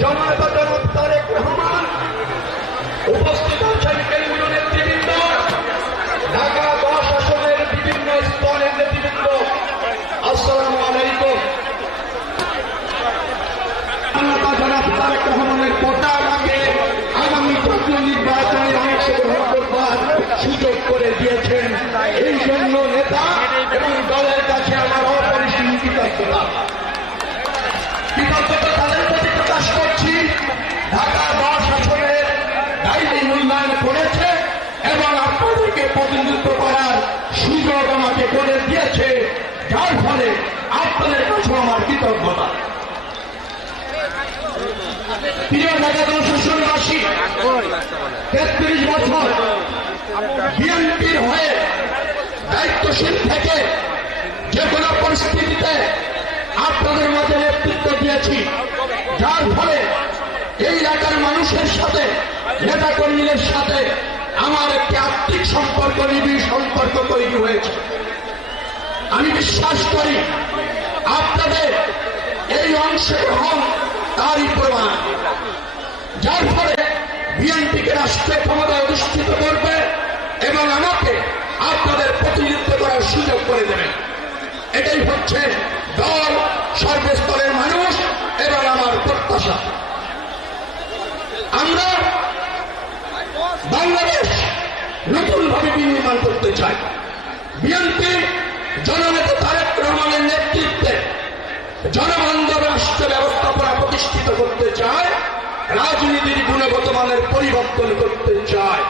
জনতা জনাব তারেক রহমান, উপস্থিত আছেন কেন্দ্রীয় নেতৃবৃন্দ, ঢাকা 10 আসনের বিভিন্ন স্তরের নেতৃবৃন্দ, আসসালামু আলাইকুম। জনতা জনাব তারেক রহমানের ভোটার আগে আগামী জাতীয় নির্বাচনে অংশগ্রহণ করবার সুযোগ করে দিয়েছেন। এই জন্য নেতা এবং দলের কাছে আমার অপরিসীম কৃতজ্ঞতা তাদের প্রতি প্রকাশ করছি। ঢাকা 10 আসনের দায়িত্ব মূল্যায়ন করেছে এবং আপনাদেরকে প্রতিনিধিত্ব করার সুযোগ আমাকে করে দিয়েছে, যার ফলে আপনাদের কাছে আমার কৃতজ্ঞতা। প্রিয় ঢাকা 10 আসনবাসী, 33 বছর বিএনপির হয়ে দায়িত্বশীল থেকে যে কোনো পরিস্থিতিতে আপনাদের মাঝে নেতৃত্ব দিয়েছি, যার ফলে এই এলাকার মানুষের সাথে, নেতা কর্মীদের সাথে আমার একটি আত্মিক সম্পর্ক, নিবিড় সম্পর্ক তৈরি হয়েছে। আমি বিশ্বাস করি আপনাদের এই অংশগ্রহণ তারই প্রমাণ, যার ফলে বিএনপিকে রাষ্ট্রীয় ক্ষমতায় অধিষ্ঠিত করবে এবং আমাকে আপনাদের প্রতিনিধিত্ব করার সুযোগ করে দেবেন। এটাই হচ্ছে দল, সর্বস্তরের মানুষ এবং আমার প্রত্যাশা। আমরা বাংলাদেশ নতুনভাবে বিনির্মাণ করতে চাই। বিএনপি জননেতা তারেক রহমানের নেতৃত্বে জনবান্ধব রাষ্ট্র ব্যবস্থাপনা প্রতিষ্ঠিত করতে চায়, রাজনীতির গুণগত মানের পরিবর্তন করতে চায়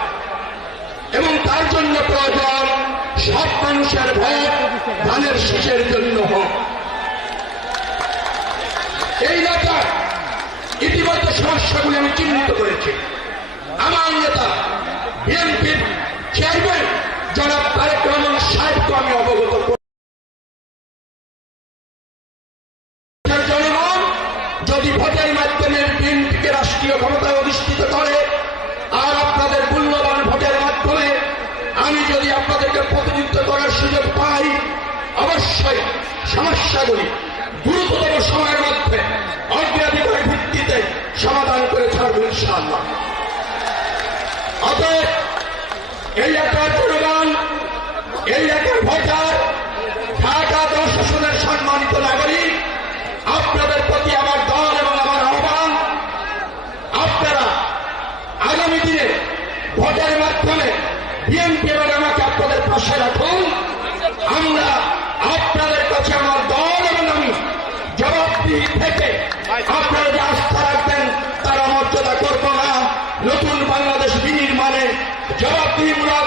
এবং তার জন্য প্রয়োজন সব মানুষের ভোট ধানের শীষের জন্য হোক। এই এলাকার ইতিমধ্যে সমস্যাগুলি আমি চিহ্নিত করেছি। আমার নেতা বিএনপির চেয়ারম্যান জনাব তারেক রহমান সাহেবকে আমি অবগত করি। জনগণ যদি ভোটের মাধ্যমে বিএনপিকে রাষ্ট্রীয় ক্ষমতায় অধিষ্ঠিত করে আর আপনাদের মূল্যবান ভোটের মাধ্যমে আমি যদি আপনাদেরকে প্রতিনিধিত্ব করার সুযোগ পাই, অবশ্যই সমস্যাগুলি দ্রুততম সময়ের মধ্যে অগ্রাধিকার ভিত্তিতে সমাধান করে ছাড়ব ইনশাআল্লাহ। অতএব এই এলাকার জনগণ, এই এলাকার ভোটার, ঢাকা 10 আসনের সম্মানিত নাগরিক, আপনাদের প্রতি আমার দল এবং আমার আহ্বান, আপনারা আগামী দিনে ভোটের মাধ্যমে বিএনপি এবং আমাকে আপনাদের পাশে রাখুন। আমরা আপনাদের কাছে, আমার দল এবং আমি জবাবদিহি থেকে আপনারা যে আস্থা রাখবেন তার মর্যাদা করব না। নতুন বাংলাদেশ বিনির্মাণে জবাবদিহিমূলক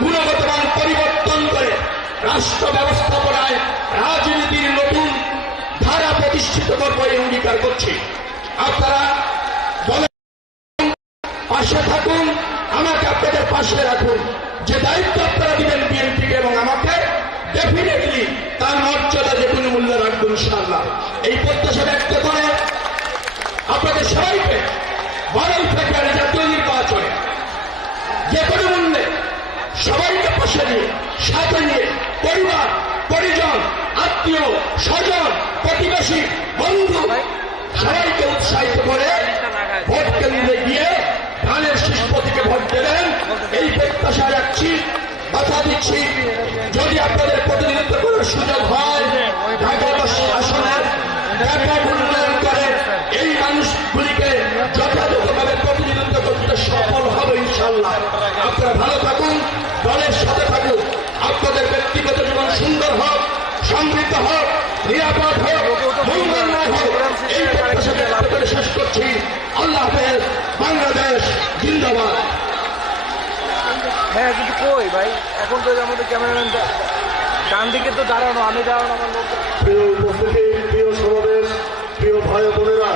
গুণগত মান পরিবর্তন করে রাষ্ট্র ব্যবস্থাপনায় রাজনীতির নতুন ধারা প্রতিষ্ঠিত করবো এই অঙ্গীকার করছি। আপনারা দলের পাশে থাকুন, আমাকে আপনাদের পাশে রাখুন। যে দায়িত্ব আপনারা দিবেন বিএনপিকে এবং আমাকে, ডেফিনেটলি তার মর্যাদা যে কোনো মূল্যে রাখবেন ইনশাআল্লাহ। এই প্রত্যাশা ব্যক্ত করে আপনাদের সবাইকে 12 ফেব্রুয়ারি জাতীয় নির্বাচনে যে কোনো মূল্যে সবাইকে পাশে নিয়ে, সাথে নিয়ে, পরিবার, পরিজন, আত্মীয়, স্বজন, প্রতিবেশী, বন্ধু সবাইকে উৎসাহিত করে ভোট কেন্দ্রে গিয়ে ধানের শীষ প্রতীকে ভোট দেবেন, এই প্রত্যাশা রাখছি। কথা দিচ্ছি, যদি আপনাদের প্রতিনিধিত্ব করার সুযোগ হয়, ঢাকা 10 আসনের ব্যাপক উন্নয়ন করে এই মানুষগুলিকে যথাযথভাবে প্রতিনিধিত্ব করতে সফল হবে ইনশাআল্লাহ। আপনারা ভালো থাকুন, দলের সাথে থাকুন, আপনাদের ব্যক্তিগত জীবন সুন্দর হোক, সমৃদ্ধ হোক, নিরাপদ হোক, মঙ্গলময় হোক, এই প্রত্যাশাকে আপনাদের শেষ করছি। আল্লাহ হাফেজ। বাংলাদেশ জিন্দাবাদ। হ্যাঁ, কিন্তু কই ভাই, এখন তো আমাদের ক্যামেরাম্যান ডান দিকে তো দাঁড়ানো, আমি দাঁড়ানো, আমার লোক। প্রিয় উপস্থিতি, প্রিয় সমাবেশ, প্রিয় ভাই বোনেরা,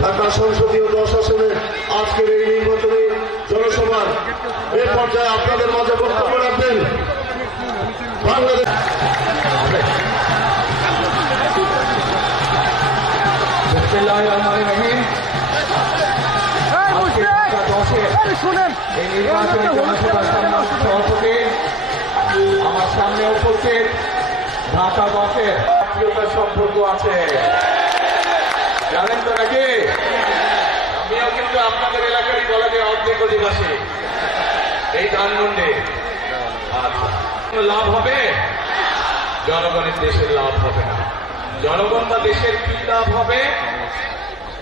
ঢাকা সংসদীয় 10 আসনে আজকের এই নির্বাচনী জনসভার এ পর্যায়ে আপনাদের মাঝে বক্তব্য রাখবেন বাংলাদেশ শুনেন এই নির্বাচনী জনসভার সভাপতি আমার সামনে উপস্থিত ঢাকা 10-এর সম্পর্ক আছে, জানেন তো নাকি? আগে অর্ধেক অধিবাসী এই ধানমন্ডি। আচ্ছা, লাভ হবে? জনগণের দেশের লাভ হবে না। জনগণ বা দেশের কি লাভ হবে?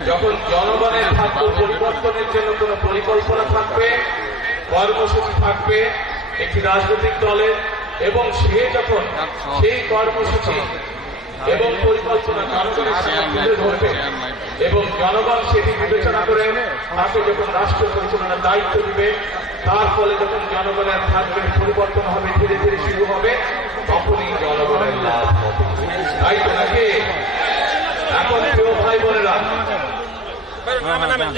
যখন জনগণের ভাগ্য পরিবর্তনের জন্য কোন পরিকল্পনা থাকবে, কর্মসূচি থাকবে একটি রাজনৈতিক দলের, এবং সে যখন সেই কর্মসূচি এবং পরিকল্পনা জনগণের সামনে তুলে ধরবে এবং জনগণ সেটি বিবেচনা করে তাকে যখন রাষ্ট্র পরিচালনার দায়িত্ব দিবে, তার ফলে যখন জনগণের ভাগ্যের পরিবর্তন হবে, ধীরে ধীরে শুরু হবে, তখনই জনগণের লাভ হবে। তাই তো নাকি? এখন প্রিয় ভাই বোনেরা,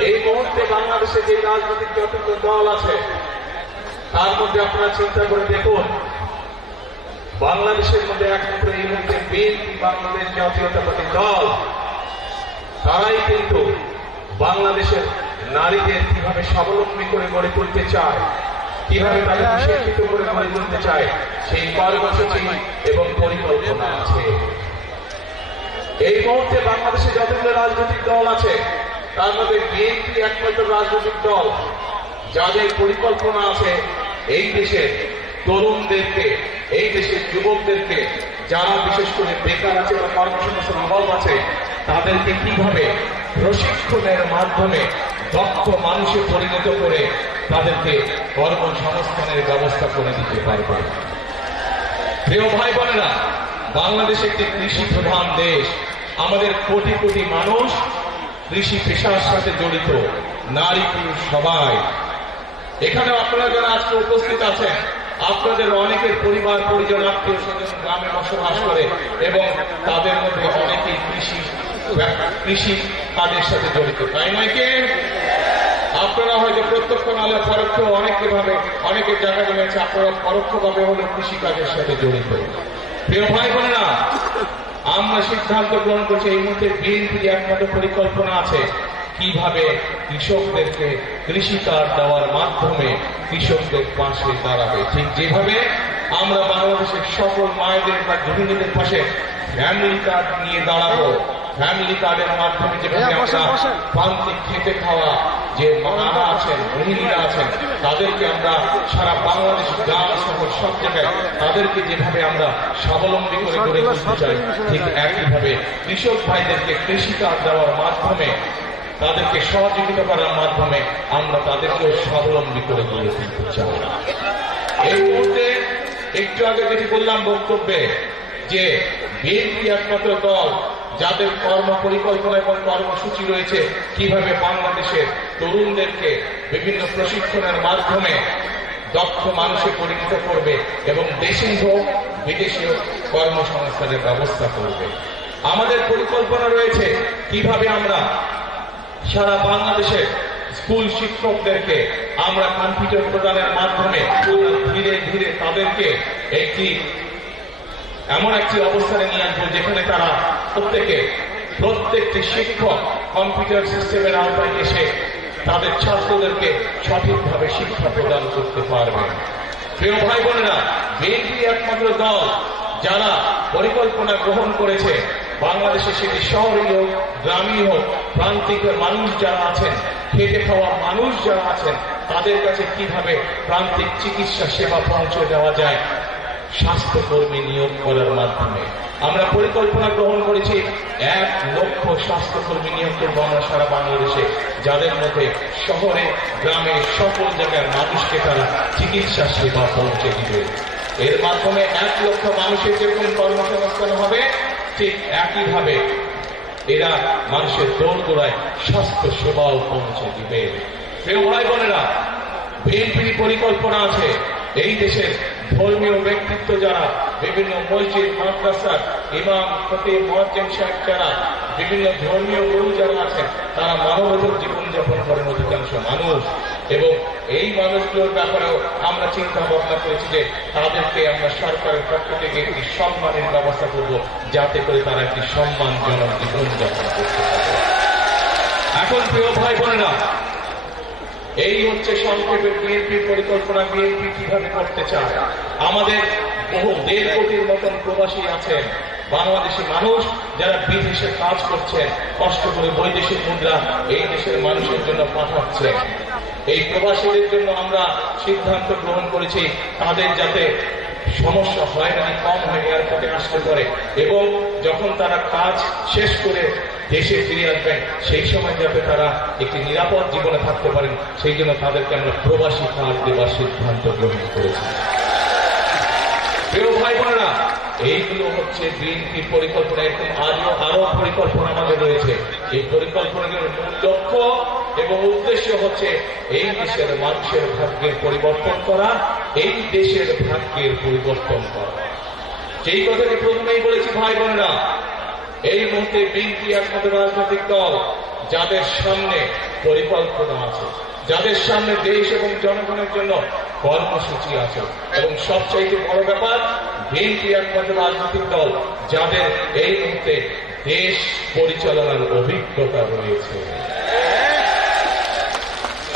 এই মুহূর্তে বাংলাদেশে যে রাজনৈতিক যতগুলো দল আছে তার মধ্যে আপনারা চিন্তা করে দেখুন, বাংলাদেশের মধ্যে একমাত্র এই মুহূর্তে বিএনপি বাংলাদেশ জাতীয়তাবাদী দল, তারাই কিন্তু বাংলাদেশের নারীদের কিভাবে স্বাবলম্বী করে গড়ে তুলতে চায়, কিভাবে তাদের শিক্ষিত করে গড়ে তুলতে চায়, সেই কর্মসূচি এবং পরিকল্পনা আছে। এই মুহূর্তে বাংলাদেশে যতগুলো রাজনৈতিক দল আছে তার মধ্যে বিএনপি একমাত্র রাজনৈতিক দল যাদের পরিকল্পনা আছে এই দেশের তরুণদেরকে, এই দেশের যুবকদেরকে, যারা বিশেষ করে বেকার আছে বা কর্মসংস্থান অভাব আছে, তাদেরকে কিভাবে প্রশিক্ষণের মাধ্যমে দক্ষ মানুষে পরিণত করে তাদেরকে কর্মসংস্থানের ব্যবস্থা করে দিতে পারবে। প্রিয় ভাই বোনেরা, বাংলাদেশ একটি কৃষি প্রধান দেশ। আমাদের কোটি কোটি মানুষ কৃষি পেশার সাথে জড়িত, নারী পুরুষ সবাই। এখানে আপনারা যারা আজকে উপস্থিত আছেন, আপনাদের অনেকের পরিবার পরিজন আত্মীয় স্বজন গ্রামে বসবাস করে এবং তাদের মধ্যে অনেকেই কৃষি কাজের সাথে জড়িত, তাই নয় কি? আপনারা হয়তো প্রত্যক্ষ নাহলে পরোক্ষ অনেকের জায়গা জমেছে, আপনারা পরোক্ষভাবে হলো কৃষি কাজের সাথে জড়িত। প্রিয় ভাই বোনেরা, আমরা সিদ্ধান্ত গ্রহণ করছি এই মুহূর্তে বিএনপির একমাত্র পরিকল্পনা আছে কিভাবে কৃষকদেরকে কৃষি কার্ড দেওয়ার মাধ্যমে কৃষকদের পাশে দাঁড়াবে। ঠিক যেভাবে আমরা বাংলাদেশের সকল মায়েদের বা গৃহিণীদের পাশে ফ্যামিলি কার্ড নিয়ে দাঁড়াবো, ফ্যামিলি কার্ডের মাধ্যমে যেভাবে আমরা প্রান্তিক খেতে খাওয়া যে মারা আছেন, গৃহিণীরা আছেন, তাদেরকে আমরা সারা বাংলাদেশ গ্রাম শহর সব জায়গায় তাদেরকে যেভাবে আমরা স্বাবলম্বী করে গড়ে তুলতে চাই, ঠিক একইভাবে কৃষক ভাইদেরকে কৃষি কার্ড দেওয়ার মাধ্যমে, তাদেরকে সহযোগিতা করার মাধ্যমে আমরা তাদেরকেও স্বাবলম্বী করে গড়ে তুলতে চাই। এই মুহূর্তে একটু আগে যেটি বললাম বক্তব্যে, যে বিএনপি একমাত্র দল যাদের কর্ম পরিকল্পনা এবং কর্মসূচি রয়েছে কিভাবে বাংলাদেশের তরুণদেরকে বিভিন্ন প্রশিক্ষণের মাধ্যমে দক্ষ মানুষে পরিণত করবে এবং দেশি হোক বিদেশি হোক কর্মসংস্থানের ব্যবস্থা করবে। আমাদের পরিকল্পনা রয়েছে কিভাবে আমরা সারা বাংলাদেশের স্কুল শিক্ষকদেরকে আমরা কম্পিউটার প্রদানের মাধ্যমে ধীরে ধীরে তাদেরকে এমন একটি অবস্থানে নিয়ে আসবো যেখানে তারা প্রত্যেকটি শিক্ষক কম্পিউটার সিস্টেমের আওতায় এসে তাদের ছাত্রদেরকে সঠিকভাবে শিক্ষা প্রদান করতে পারবে। প্রিয় ভাই বোনেরা, বিএনপি একমাত্র দল যারা পরিকল্পনা গ্রহণ করেছে বাংলাদেশে, সেটি শহরে হোক গ্রামীণ হোক, প্রান্তিকের মানুষ যারা আছেন, খেটে খাওয়া মানুষ যারা আছেন, তাদের কাছে কিভাবে প্রান্তিক চিকিৎসা সেবা পৌঁছে দেওয়া যায় স্বাস্থ্যকর্মী নিয়োগ করার মাধ্যমে। আমরা পরিকল্পনা গ্রহণ করেছি 1 লক্ষ স্বাস্থ্যকর্মী নিয়োগ করবো আমরা সারা বাংলাদেশে, যাদের মধ্যে শহরে গ্রামে সকল জায়গার মানুষকে তারা চিকিৎসা সেবা পৌঁছে দিবে। এর মাধ্যমে 1 লক্ষ মানুষের যেরকম কর্মসংস্থান হবে, ঠিক একইভাবে এরা মানুষের দোরগোড়ায় স্বাস্থ্য সেবাও পৌঁছে দিবে। প্রিয় ভাই বোনেরা, বিএনপির পরিকল্পনা আছে এই দেশের ধর্মীয় ব্যক্তিত্ব যারা বিভিন্ন মসজিদ মাদ্রাসার ইমাম খতিব মুয়াজ্জিন সাহেব যারা বিভিন্ন ধর্মীয় গুরু যারা আছেন, তারা মানবতার জীবনযাপন করেন অধিকাংশ মানুষ, এবং এই মানুষগুলোর ব্যাপারেও আমরা চিন্তা ভাবনা করেছি যে তাদেরকে আমরা সরকারের পক্ষ থেকে একটি সম্মানের ব্যবস্থা করব, যাতে করে তারা একটি সম্মানজনক জীবনযাপন করতে পারে। এখন প্রিয় ভাই বোনেরা, এই হচ্ছে সংক্ষেপে বিএনপির পরিকল্পনা। বিএনপি কিভাবে করতে চায়? আমাদের বহু 1.5 কোটির মতন প্রবাসী আছেন, বাংলাদেশি মানুষ যারা বিদেশে কাজ করছেন, কষ্ট করে বৈদেশিক মুদ্রা এই দেশের মানুষের জন্য পাঠাচ্ছেন। এই প্রবাসীদের জন্য আমরা সিদ্ধান্ত গ্রহণ করেছি তাদের যাতে সমস্যা হয় না, কম হয় এয়ারপোর্টে আসতে পারে, এবং যখন তারা কাজ শেষ করে দেশে ফিরে আসবেন সেই সময় যাতে তারা একটি নিরাপদ জীবনে থাকতে পারেন, সেই জন্য তাদেরকে আমরা প্রবাসী কার্ড দেওয়ার সিদ্ধান্ত গ্রহণ করেছি। প্রিয় ভাই বোনেরা, এইগুলো হচ্ছে বিএনপির পরিকল্পনা। এরকম আরো পরিকল্পনা আমাদের রয়েছে। এই পরিকল্পনাগুলোর মূল লক্ষ্য এবং উদ্দেশ্য হচ্ছে এই দেশের মানুষের ভাগ্যের পরিবর্তন করা, এই দেশের ভাগ্যের পরিবর্তন করা। যেই কথাটি প্রথমেই বলেছি ভাই বোনেরা, এই মুহূর্তে বিএনপি একমাত্র রাজনৈতিক দল যাদের সামনে পরিকল্পনা আছে, যাদের সামনে দেশ এবং জনগণের জন্য কর্মসূচি আছে, এবং সবচাইতে বড় ব্যাপার বিএনপি একমাত্র রাজনৈতিক দল যাদের এই মুহূর্তে দেশ পরিচালনার অভিজ্ঞতা রয়েছে।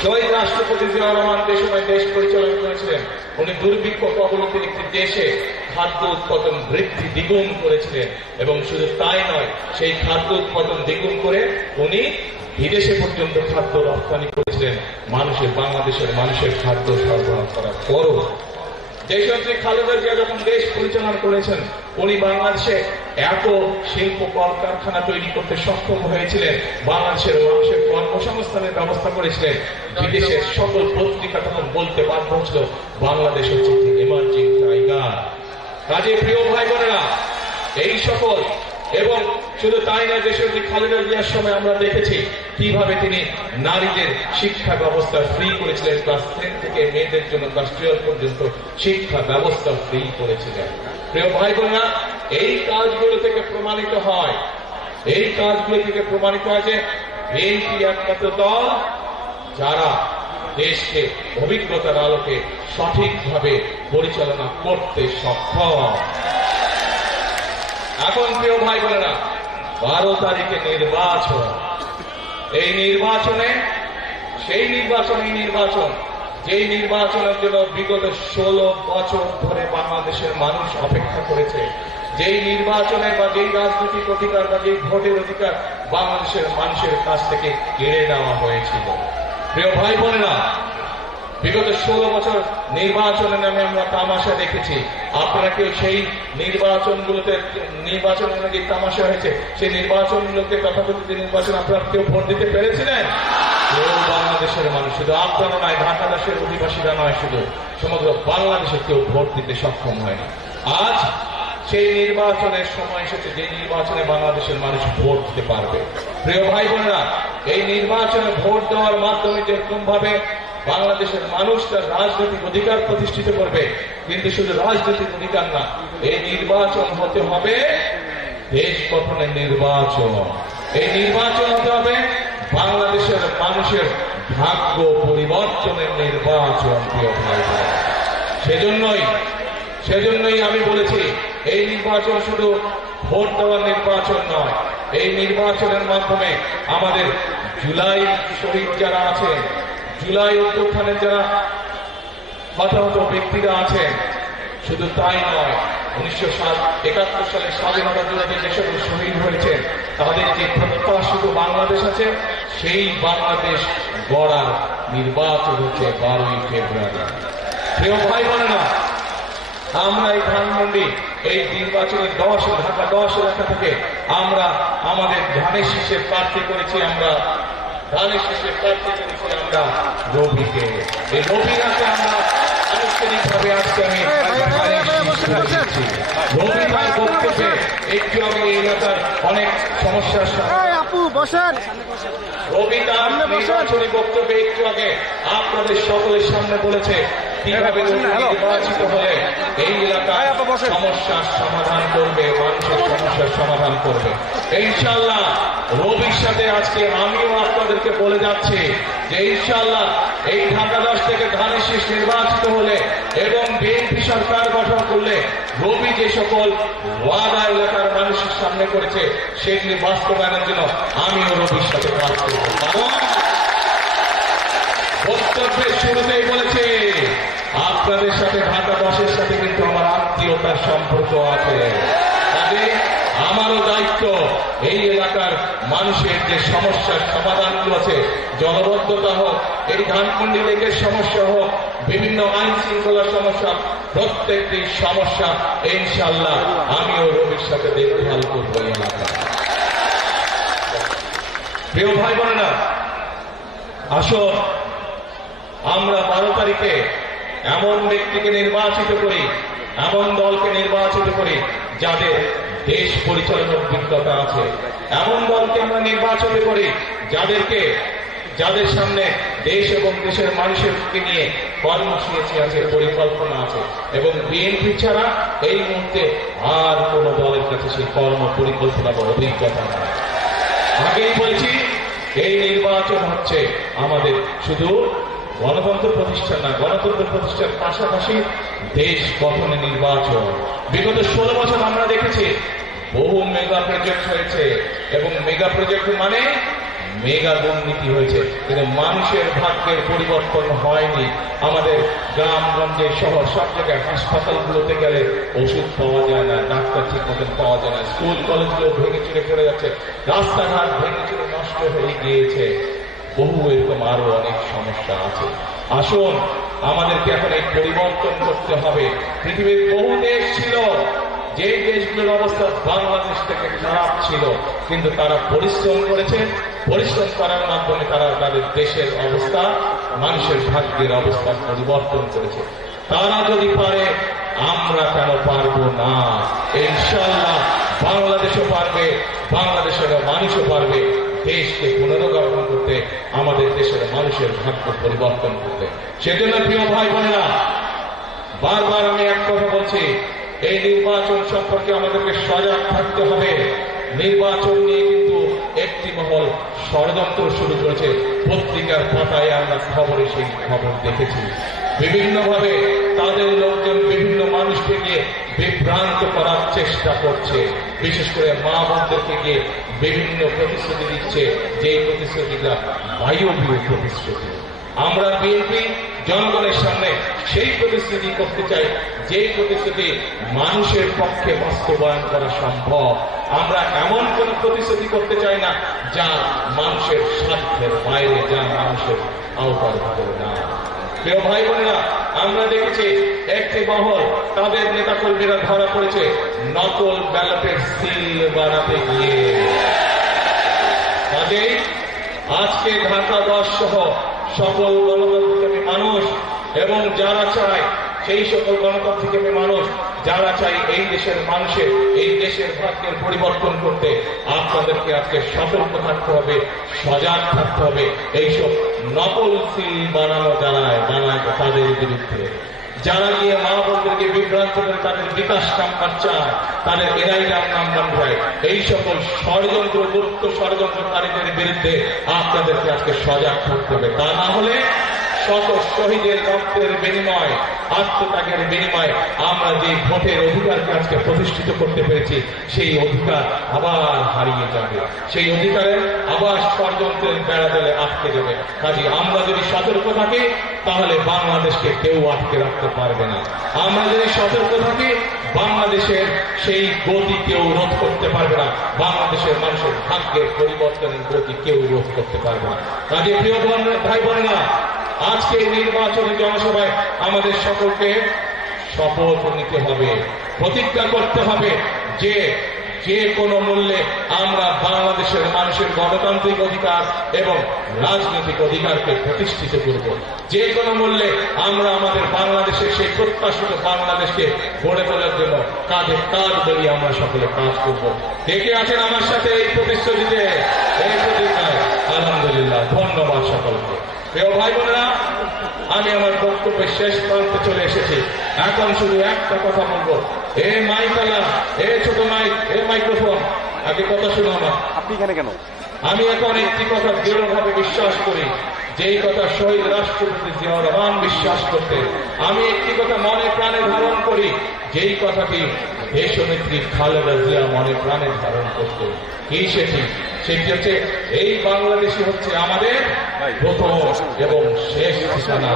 শহীদ রাষ্ট্রপতি জিয়াউর রহমান যে সময় দেশ পরিচালনা করেছিলেন, উনি দুর্ভিক্ষ কবলিত একটি দেশে খাদ্য উৎপাদন বৃদ্ধি দ্বিগুণ করেছিলেন, এবং শুধু তাই নয়, সেই খাদ্য উৎপাদন দ্বিগুণ করে উনি বিদেশে পর্যন্ত খাদ্য রপ্তানি করেছিলেন বাংলাদেশের মানুষের খাদ্য সরবরাহ করার পরও। দেশনেত্রী খালেদা জিয়া যখন দেশ পরিচালনা করেছেন, উনি বাংলাদেশে এত শিল্প কলকারখানা তৈরি করতে সক্ষম হয়েছিলেন, বাংলাদেশের মানুষের কর্মসংস্থানের ব্যবস্থা করেছিলেন। বিদেশের সকল পত্রিকা তখন বলতে বাধ্য হচ্ছিল বাংলাদেশ হচ্ছে একটি এমার্জিং টাইগার। কাজে প্রিয় ভাই বোনেরা, এই সকল, এবং শুধু তাই নয়, দেশনেত্রী খালেদা জিয়ার সময় আমরা দেখেছি কিভাবে তিনি নারীদের শিক্ষা ব্যবস্থা ফ্রি করেছিলেন। ক্লাস 10 থেকে মেয়েদের জন্য ক্লাস 12 পর্যন্ত শিক্ষা ব্যবস্থা ফ্রি করেছিলেন। প্রিয় ভাই বোনেরা, এই কাজগুলো থেকে প্রমাণিত হয় যে বিএনপি একমাত্র দল যারা দেশকে অভিজ্ঞতার আলোকে সঠিকভাবে পরিচালনা করতে সক্ষম। এখন প্রিয় ভাই বোনেরা, 12 তারিখে নির্বাচন। এই নির্বাচনে যেই নির্বাচনের জন্য বিগত 16 বছর ধরে বাংলাদেশের মানুষ অপেক্ষা করেছে, যেই নির্বাচনে বা যেই রাজনৈতিক অধিকার বা যেই ভোটের অধিকার বাংলাদেশের মানুষের কাছ থেকে কেড়ে নেওয়া হয়েছিল। প্রিয় ভাই বোনেরা, বিগত 16 বছর নির্বাচনের নামে আমরা তামাশা দেখেছি। আপনারা কেউ সেই নির্বাচনের নাকি তামাশা হয়েছে, সেই নির্বাচনগুলোতে তথাকথিত নির্বাচন আপনারা কেউ ভোট দিতে পেরেছিলেন? কেউ বাংলাদেশের মানুষ, শুধু আপনারা নয়, ঢাকা দেশের অধিবাসীরা নয়, শুধু সমগ্র বাংলাদেশে কেউ ভোট দিতে সক্ষম হয়নি। আজ সেই নির্বাচনের সময় এসেছে, যে নির্বাচনে বাংলাদেশের মানুষ ভোট দিতে পারবে। প্রিয় ভাই বোনেরা, এই নির্বাচনে ভোট দেওয়ার মাধ্যমে যেরকম ভাবে বাংলাদেশের মানুষ তার রাজনৈতিক অধিকার প্রতিষ্ঠিত করবে, কিন্তু শুধু রাজনৈতিক অধিকার না, এই নির্বাচন হতে হবে দেশ গঠনের নির্বাচন। এই নির্বাচন হতে হবে বাংলাদেশের মানুষের ভাগ্য পরিবর্তনের নির্বাচন। প্রিয় ভাই, সেজন্যই আমি বলেছি, এই নির্বাচন শুধু ভোট দেওয়ার নির্বাচন নয়। এই নির্বাচনের মাধ্যমে আমাদের জুলাই শহীদ যারা আছেন, জুলাই অভ্যুত্থানের যারা হতাহত ব্যক্তিরা আছেন, শুধু তাই নয়, 1971 সালে স্বাধীনতা যুদ্ধে যে সকল শহীদ হয়েছেন, তাদের যে প্রত্যাশিত বাংলাদেশ আছে, সেই বাংলাদেশ গড়ার নির্বাচন হচ্ছে 12ই ফেব্রুয়ারি। প্রিয় ভাই বোনেরা, আমরা এই ধানমন্ডি এই নির্বাচনের ঢাকা 10 এলাকা থেকে আমরা আমাদের ধানের শীষের প্রার্থী করেছি, আমরা রবিকে। এই রবিরাকে আমরা আনুষ্ঠানিকভাবে আজকে আমি রবিবার বক্তব্যে একটু আমি এই এলাকার অনেক সমস্যার নির্বাচনী বক্তব্যে একটু আগে আপনাদের সকলের সামনে বলেছে কিভাবে নির্বাচিত হলে এই এলাকার সমস্যার সমাধান করবে, মানুষের সমস্যার সমাধান করবে। ইনশাআল্লাহ রবির সাথে আজকে আমিও আপনাদেরকে বলে যাচ্ছি যে ইনশাআল্লাহ এই ঢাকা 10 থেকে ধানের শীষ নির্বাচিত হলে এবং বিএনপি সরকার গঠন করলে রবি যে সকল ওয়াদা এলাকার মানুষের সামনে করেছে সেগুলি বাস্তবায়নের জন্য আমিও রবির সাথে কাজ করব। কারণ বক্তব্যের শুরুতেই বলেছে আপনাদের সাথে ঢাকা 10-এর সাথে কিন্তু আমার আত্মীয়তার সম্পর্ক আছে। কাজে আমারও দায়িত্ব এই এলাকার মানুষের যে সমস্যার সমাধানগুলো আছে, জলবদ্ধতা হোক, এই ধানমন্ডি লেকের সমস্যা হোক, বিভিন্ন আইন শৃঙ্খলার সমস্যা, প্রত্যেকটি সমস্যা ইনশাআল্লাহ আমিও রবির সাথে দেখভাল করবো এই এলাকা। প্রিয় ভাই বোনেরা, আসো আমরা 12 তারিখে এমন ব্যক্তিকে নির্বাচিত করি, এমন দলকে নির্বাচিত করি যাদের দেশ পরিচালনার অভিজ্ঞতা আছে, এমন দলকে আমরা নির্বাচিত করি যাদের সামনে দেশ এবং দেশের মানুষকে নিয়ে কর্মসূচি আছে, পরিকল্পনা আছে, এবং বিএনপি ছাড়া এই মুহূর্তে আর কোন দলের কাছে সেই কর্ম পরিকল্পনা বা অভিজ্ঞতা নেই। আগেই বলছি, এই নির্বাচন হচ্ছে আমাদের শুধু গণতন্ত্র প্রতিষ্ঠান না, গণতন্ত্র প্রতিষ্ঠার পাশাপাশি দেশ গঠনের নির্বাচন। বিগত 16 বছর আমরা দেখেছি বহু মেগা প্রজেক্ট হয়েছে, এবং মেগা প্রজেক্ট মানে মেগা দুর্নীতি হয়েছে, কিন্তু মানুষের ভাগ্যের পরিবর্তন হয়নি। আমাদের গ্রামগঞ্জে শহর সব জায়গায় হাসপাতালগুলোতে গেলে ওষুধ পাওয়া যায় না, ডাক্তার ঠিক মতন পাওয়া যায় না, স্কুল কলেজগুলো ভেঙে চুরে পড়ে যাচ্ছে, রাস্তাঘাট ভেঙে চুরে নষ্ট হয়ে গিয়েছে, বহু এরকম আরো অনেক সমস্যা আছে। আসুন আমাদেরকে এখন এই পরিবর্তন করতে হবে। পৃথিবীর বহু দেশ ছিল যে দেশগুলোর অবস্থা বাংলাদেশ থেকে খারাপ ছিল, কিন্তু তারা পরিশ্রম করেছে, পরিশ্রম করার মাধ্যমে তারা তাদের দেশের অবস্থা, মানুষের ভাগ্যের অবস্থা পরিবর্তন করেছে। তারা যদি পারে, আমরা কেন পারবো না? ইনশাআল্লাহ বাংলাদেশও পারবে, বাংলাদেশের মানুষও পারবে দেশকে পুনর্গঠন করতে, আমাদের দেশের মানুষের ভাগ্য পরিবর্তন করতে। সেজন্য প্রিয় ভাই বোনেরা, বারবার আমি এক কথা বলছি, এই নির্বাচন সম্পর্কে আমাদেরকে সজাগ থাকতে হবে। নির্বাচন নিয়ে কিন্তু একটি মহল ষড়যন্ত্র শুরু করেছে। পত্রিকার পাতায় আমরা খবরে সেই খবর দেখেছি। বিভিন্নভাবে তাদের লোকজন বিভিন্ন মানুষকে গিয়ে বিভ্রান্ত করার চেষ্টা করছে, বিশেষ করে মা বোনদেরকে গিয়ে বিভিন্ন প্রতিশ্রুতি দিচ্ছে, যে প্রতিশ্রুতিটা বায়বীয় প্রতিশ্রুতি। আমরা বিএনপি জনগণের সামনে সেই প্রতিশ্রুতি করতে চাই, যে প্রতিশ্রুতি মানুষের পক্ষে বাস্তবায়ন করা সম্ভব। আমরা এমন কোন প্রতিশ্রুতি করতে চাই না যা মানুষের স্বার্থের বাইরে, যা মানুষের আওতার ভিতরে না। প্রিয় ভাই বোনেরা, আমরা দেখেছি একটি মহল, তাদের নেতা কর্মীরা ধরা পড়েছে নকল ব্যালটের সিল বানাতে গিয়ে। কাজেই আজকে ঢাকা 10 সহ সকল গণতন্ত্রপ্রেমী মানুষ এবং যারা চায়, সেই সকল গণতন্ত্রপ্রেমী মানুষ যারা চাই এই দেশের মানুষের, এই দেশের ভাগ্যের পরিবর্তন করতে, আপনাদেরকে আজকে সতর্ক থাকতে হবে, সজাগ থাকতে হবে। এইসব নকল সিল বানায় তাদের বিরুদ্ধে, যারা গিয়ে মা বোনদেরকে বিভ্রান্ত করে তাদের বিকাশ নাম্বার চায়, তাদের এনআই নাম্বার দেয়, এই সকল ষড়যন্ত্র, গুপ্ত ষড়যন্ত্রকারীদের বিরুদ্ধে আপনাদেরকে আজকে সজাগ থাকতে হবে। তা না হলে শত শহীদের রক্তের বিনিময়, আত্মত্যাগের বিনিময়ে আমরা যে ভোটের অধিকারকে আজকে প্রতিষ্ঠিত করতে পেরেছি, সেই অধিকার আবার হারিয়ে যাবে, সেই অধিকারে আবার ষড়যন্ত্রের বেড়া জালে আটকে যাবে। কাজে আমরা যদি সতর্ক থাকি, তাহলে বাংলাদেশকে কেউ আটকে রাখতে পারবে না। আমরা যদি সতর্ক থাকি, বাংলাদেশের সেই গতি কেউ রোধ করতে পারবে না, বাংলাদেশের মানুষের ভাগ্যের পরিবর্তনের গতি কেউ রোধ করতে পারবে না। কাজে প্রিয় ভাই বোনেরা, আজকে নির্বাচনী জনসভায় আমাদের সকলকে শপথ নিতে হবে, প্রতিজ্ঞা করতে হবে যে কোনো মূল্যে আমরা বাংলাদেশের মানুষের গণতান্ত্রিক অধিকার এবং রাজনৈতিক অধিকারকে প্রতিষ্ঠিত করব। যে কোনো মূল্যে আমরা আমাদের বাংলাদেশের সেই প্রত্যাশিত বাংলাদেশকে গড়ে তোলার জন্য কাঁধে কাঁধ ধরিয়ে আমরা সকলে কাজ করব। দেখে আছেন আমার সাথে এই প্রতিশ্রুতিতে, এই প্রতিজ্ঞায়? আলহামদুলিল্লাহ, ধন্যবাদ সকলকে। প্রিয় ভাই বোনেরা, আমি আমার বক্তব্যের শেষ প্রান্তে চলে এসেছি। এখন শুধু একটা কথা বলবো, এ মাইকালা, এ ছোট মাইক, এ মাইক্রোফোন, আগে কথা শুনো আমার। আপনি এখানে কেন? আমি এখন একটি কথা দৃঢ়ভাবে বিশ্বাস করি, যেই কথা শহীদ রাষ্ট্রপতি জিয়াউর রহমান বিশ্বাস করতেন। আমি একটি কথা মনে প্রাণে ধারণ করি, যেই কথাটি দেশনেত্রী খালেদা জিয়া মনে প্রাণে ধারণ করতেন। কি সেটি হচ্ছে এই বাংলাদেশে হচ্ছে আমাদের প্রথম এবং শেষ ঠিকানা।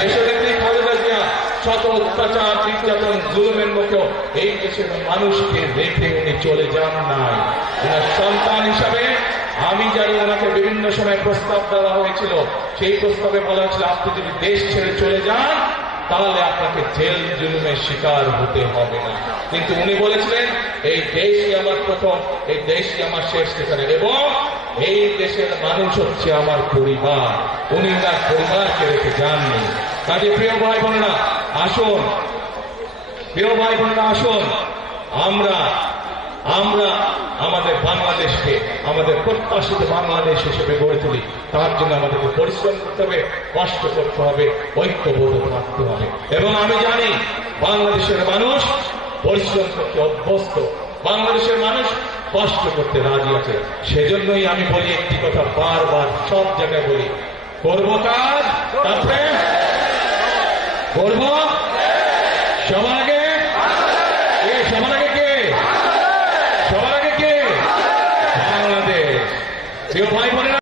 দেশনেত্রী খালেদা জিয়া শত অত্যাচার, নির্যাতন, জুলুমের মুখেও এই দেশের মানুষকে রেখে উনি চলে যান নাই। ওনার সন্তান হিসাবে আমি জানি ওনাকে বিভিন্ন সময় প্রস্তাব দেওয়া হয়েছিল, সেই প্রস্তাবে বলা হয়েছিল আপনি যদি দেশ ছেড়ে চলে যান তাহলে আপনাকে জেল জুলুমের শিকার হতে হবে না। কিন্তু উনি বলেছিলেন এই দেশই আমার প্রথম, এই দেশই আমার শেষ ঠিকানা এবং এই দেশের মানুষ হচ্ছে আমার পরিবার। উনি তার পরিবারকে রেখে যাননি। কাজে প্রিয় ভাই বোনেরা আসুন, প্রিয় ভাই বোনেরা আসুন, আমরা আমাদের বাংলাদেশকে আমাদের প্রত্যাশিত বাংলাদেশ হিসেবে গড়ে তুলি। তার জন্য আমাদেরকে পরিশ্রম করতে হবে, কষ্ট করতে হবে, ঐক্যবোধ রাখতে হবে। এবং আমি জানি বাংলাদেশের মানুষ পরিশ্রম করতে অভ্যস্ত, বাংলাদেশের মানুষ কষ্ট করতে রাজি আছে। সেজন্যই আমি বলি একটি কথা বারবার সব জায়গায় বলি, করব কাজ, তারপরে করব সবার আগে